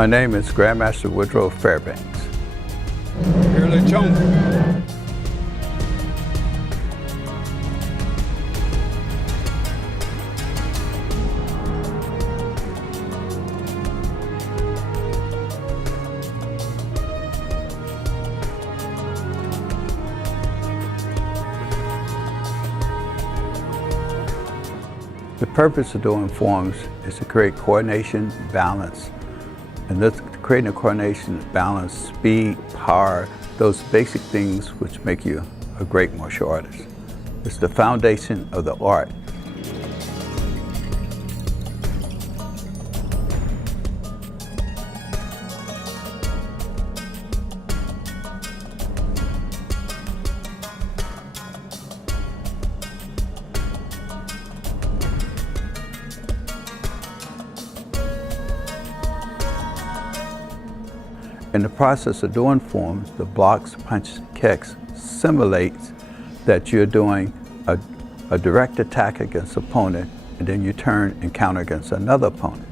My name is Grandmaster Woodrow Fairbanks. Dojang. The purpose of doing forms is to create coordination, balance, and this creating a coordination, balance, speed, power, those basic things which make you a great martial artist. It's the foundation of the art. In the process of doing forms, the blocks, punches, kicks simulates that you're doing a direct attack against an opponent, and then you turn and counter against another opponent.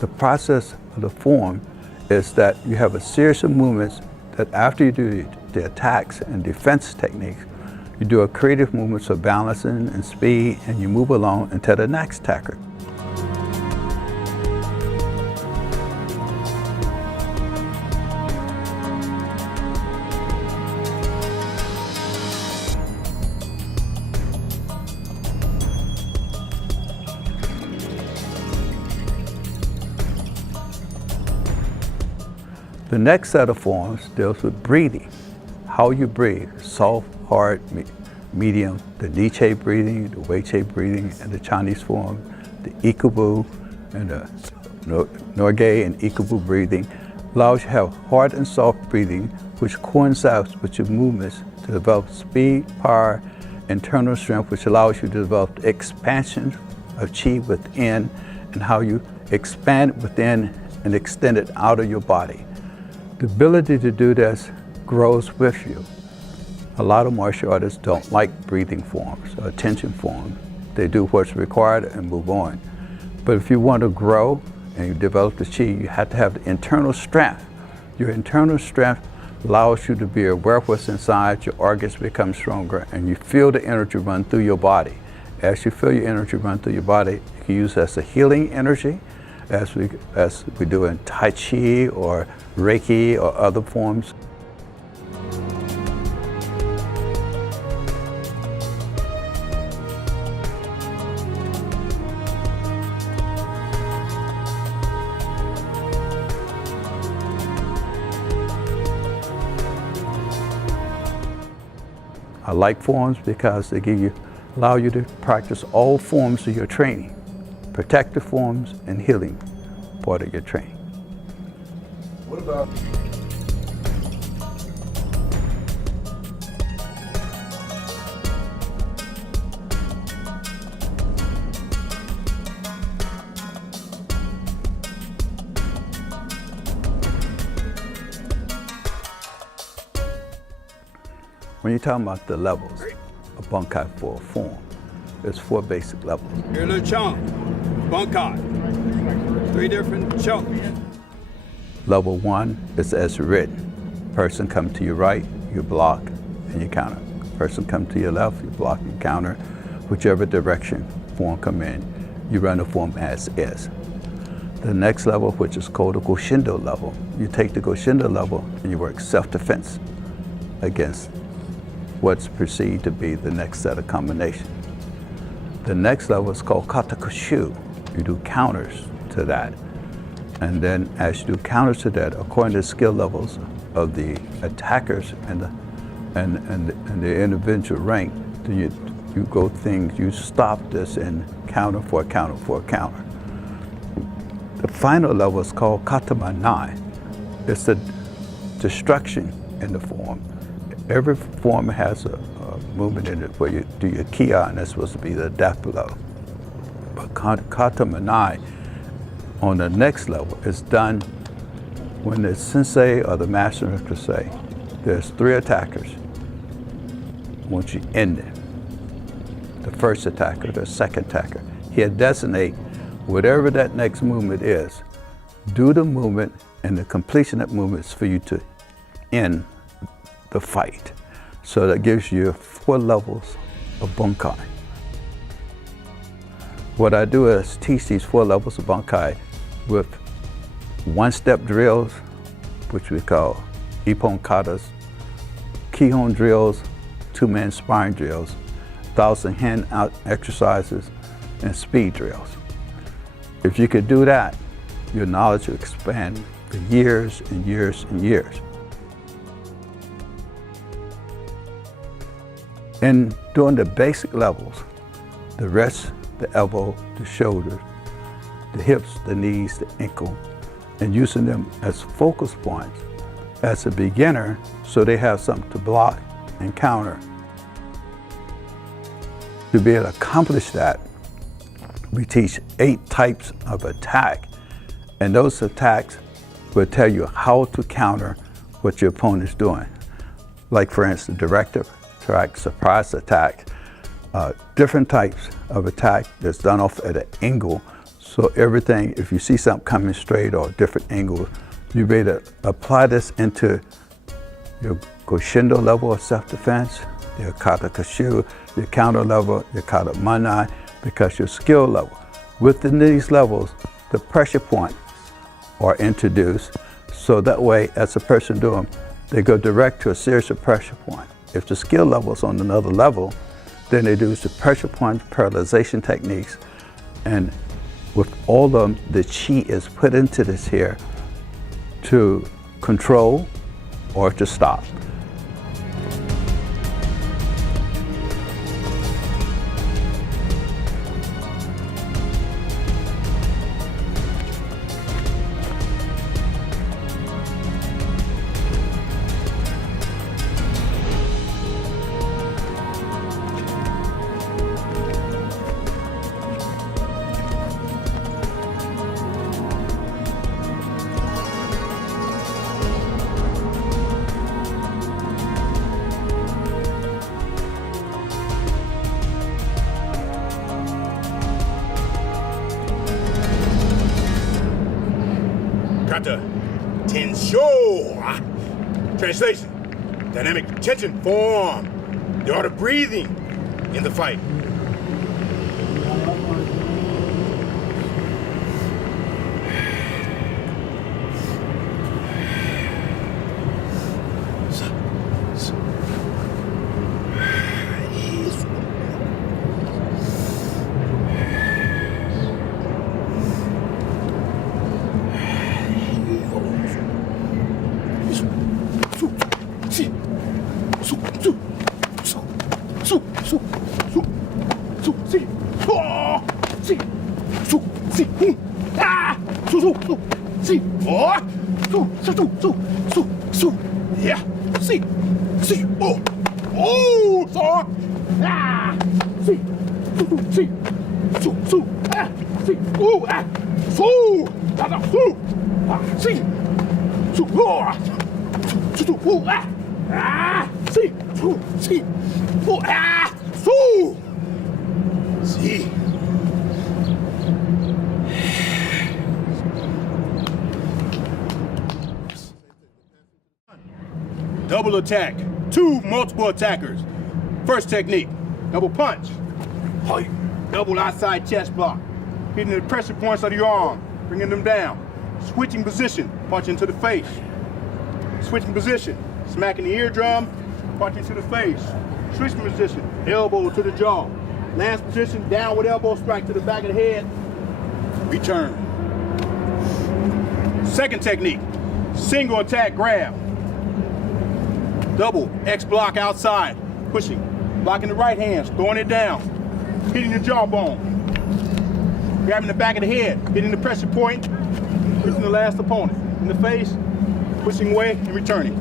The process of the form is that you have a series of movements that after you do the attacks and defense techniques, you do a creative movements of balancing and speed, and you move along into the next attacker. The next set of forms deals with breathing, how you breathe, soft, hard, medium, the Nietzsche breathing, the Wei Che breathing, and the Chinese form, the Ikubu and the Norgay and Ikubu breathing, allows you to have hard and soft breathing, which coincides with your movements to develop speed, power, internal strength, which allows you to develop expansion of chi within, and how you expand within and extend it out of your body. The ability to do this grows with you. A lot of martial artists don't like breathing forms or attention forms. They do what's required and move on. But if you want to grow and you develop the chi, you have to have the internal strength. Your internal strength allows you to be aware of what's inside, your organs become stronger, and you feel the energy run through your body. As you feel your energy run through your body, you can use it as a healing energy, as we do in Tai Chi or Reiki or other forms. I like forms because they allow you to practice all forms of your training. Protective forms and healing part of your training. What about when you're talking about the levels of Bunkai for a form, there's 4 basic levels. Dojang, Bunkai, 3 different chunks. Level 1 is as written. Person come to your right, you block and you counter. Person come to your left, you block and counter. Whichever direction form come in, you run the form as is. The next level, which is called the Goshindo level, you take the Goshindo level and you work self-defense against what's perceived to be the next set of combinations. The next level is called Kata Kushu. You do counters to that. And then as you do counters to that, according to the skill levels of the attackers and the individual rank, then you go things, you stop this and counter for a counter for a counter. The final level is called Kata Manai. It's the destruction in the form. Every form has a movement in it where you do your kia, and that's supposed to be the death blow. But kata manai on the next level is done when the sensei or the master instructor say, there's 3 attackers. Once you end it, the first attacker, the second attacker, he'll designate whatever that next movement is, do the movement, and the completion of that movement is for you to end the fight. So that gives you 4 levels of bunkai. What I do is teach these 4 levels of bunkai with 1-step drills, which we call ippon katas, kihon drills, 2-man sparring drills, 1,000 hand-out exercises, and speed drills. If you could do that, your knowledge will expand for years and years and years. And doing the basic levels, the wrist, the elbow, the shoulders, the hips, the knees, the ankle, and using them as focus points as a beginner so they have something to block and counter. To be able to accomplish that, we teach 8 types of attack, and those attacks will tell you how to counter what your opponent is doing. Like for instance, directive attack, surprise attack, different types of attack that's done off at an angle. So everything, if you see something coming straight or different angles, you'll be able to apply this into your Goshindo level of self-defense, your Kata Kashu, your counter level, your Kata Manai, because your skill level. Within these levels, the pressure points are introduced, so that way, as a person doing, they go direct to a series of pressure points. If the skill level is on another level, then they do the pressure point paralyzation techniques, and with all of them, the chi is put into this here to control or to stop. Kata Tensho. Translation: dynamic tension form. The art of breathing in the fight. Double attack, 2 multiple attackers. First technique, double punch. Double outside chest block, hitting the pressure points of your arm, bringing them down. Switching position, punch into the face. Switching position, smacking the eardrum, punch into the face. Switching position, elbow to the jaw. Last position, downward elbow strike to the back of the head. Return. Second technique, single attack grab. Double X block outside, pushing, blocking the right hand, throwing it down, hitting the jawbone, grabbing the back of the head, hitting the pressure point, pushing the last opponent in the face, pushing away and returning.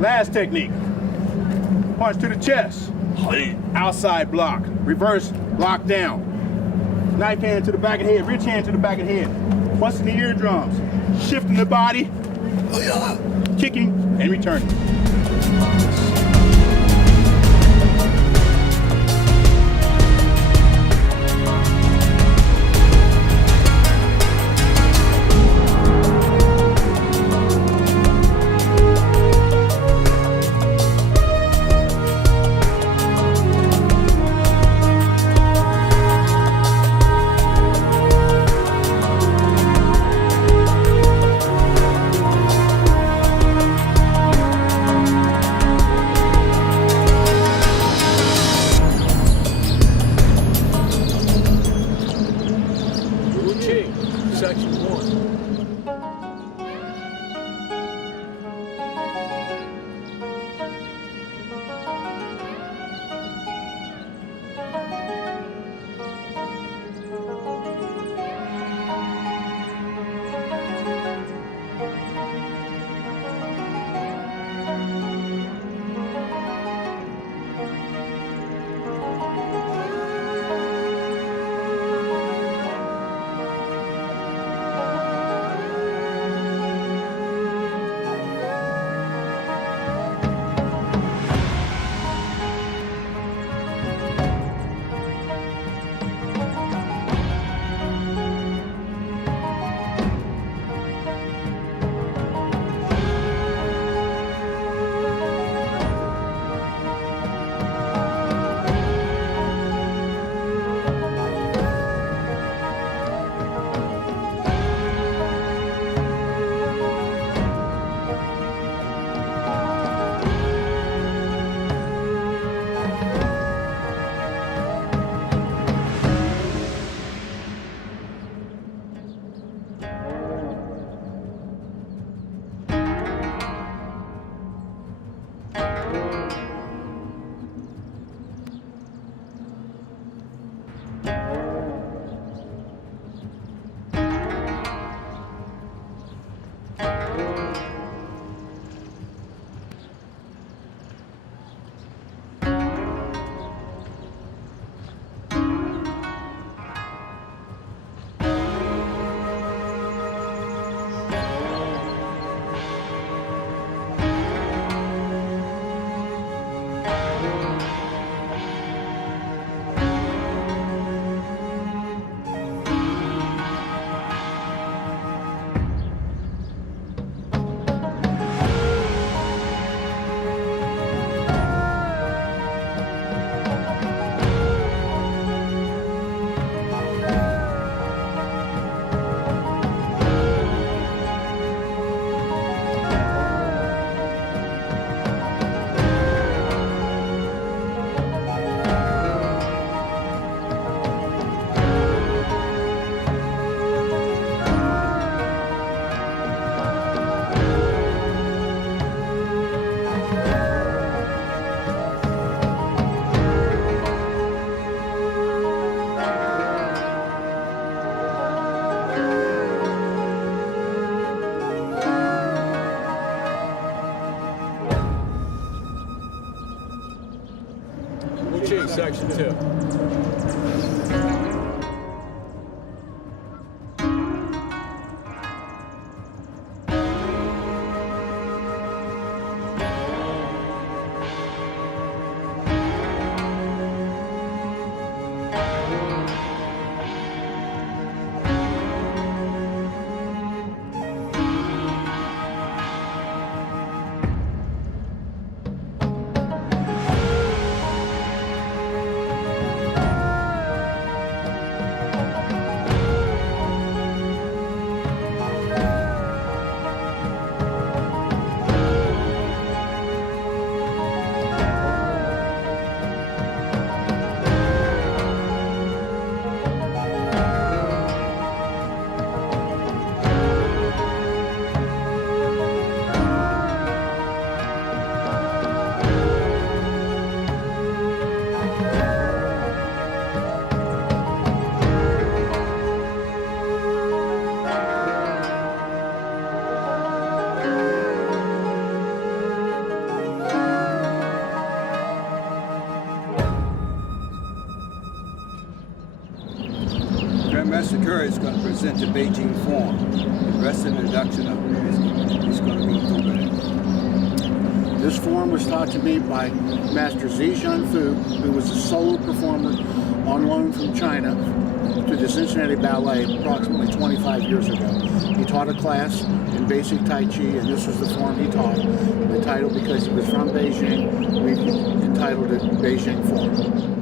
Last technique, Punch to the chest. Outside block. Reverse lock down. Knife hand to the back of the head. Rich hand to the back of the head. Busting the eardrums. Shifting the body. Kicking and returning. Section 1. Section 2. present the Beijing form. The rest of the introduction of it is going to go through with it. This form was taught to me by Master Zhejiang Fu, who was a solo performer on loan from China to the Cincinnati Ballet approximately 25 years ago. He taught a class in basic Tai Chi, and this was the form he taught. The title, because he was from Beijing, we entitled it Beijing Form.